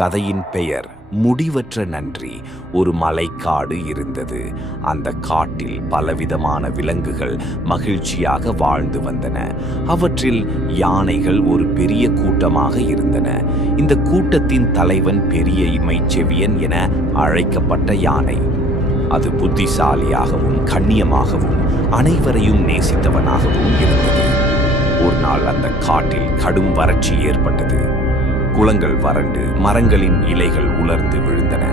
கதையின் பெயர் முடிவற்ற நன்றி. ஒரு மலைக்காடு இருந்தது. அந்த காட்டில் பலவிதமான விலங்குகள் மகிழ்ச்சியாக வாழ்ந்து வந்தன. அவற்றில் யானைகள் ஒரு பெரிய கூட்டமாக இருந்தன. இந்த கூட்டத்தின் தலைவன் பெரிய இமைச்செவியன் என அழைக்கப்பட்ட யானை. அது புத்திசாலியாகவும் கண்ணியமாகவும் அனைவரையும் நேசித்தவனாகவும் இருந்தது. ஒரு நாள் அந்த காட்டில் கடும் வறட்சி ஏற்பட்டது. குளங்கள் வறண்டு மரங்களின் இலைகள் உலர்ந்து விழுந்தன.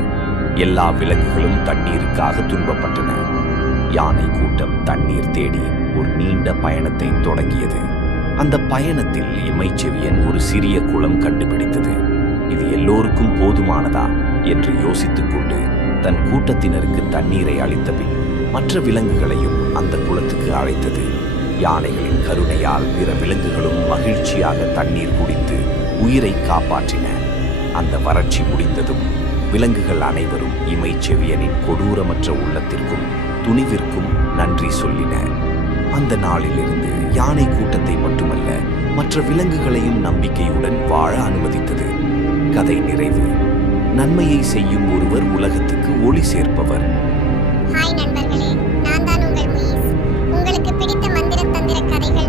எல்லா விலங்குகளும் தண்ணீருக்காக துன்பப்பட்டன. யானை கூட்டம் தண்ணீர் தேடி ஒரு நீண்ட பயணத்தை தொடங்கியது. அந்த பயணத்தில் இமைச்செவியன் ஒரு சிறிய குளம் கண்டுபிடித்தது. இது எல்லோருக்கும் போதுமானதா என்று யோசித்துக் கொண்டு தன் கூட்டத்தினருக்கு தண்ணீரை அளித்த பின் மற்ற விலங்குகளையும் அந்த குளத்துக்கு அழைத்தது. யானைகளின் கருணையால் பிற விலங்குகளும் மகிழ்ச்சியாக தண்ணீர் குடித்து உயிரை காப்பாற்றின. அந்த வறட்சி முடிந்ததும் விலங்குகள் அனைவரும் இமைச்செவியனின் கொடூரமற்ற உள்ளத்திற்கும் துணிவிற்கும் நன்றி சொல்லின. அந்த நாளிலிருந்து யானை கூட்டத்தை மட்டுமல்ல மற்ற விலங்குகளையும் நம்பிக்கையுடன் வாழ அனுமதித்தது. கதை நிறைவு. நன்மையை செய்யும் ஒருவர் உலகத்துக்கு ஒளி சேர்ப்பவர். ஹாய் நண்பர்களே, நான் தான் உங்கள் முயிஸ். உங்களுக்கு பிடித்த மந்திர தந்திர கதைகள்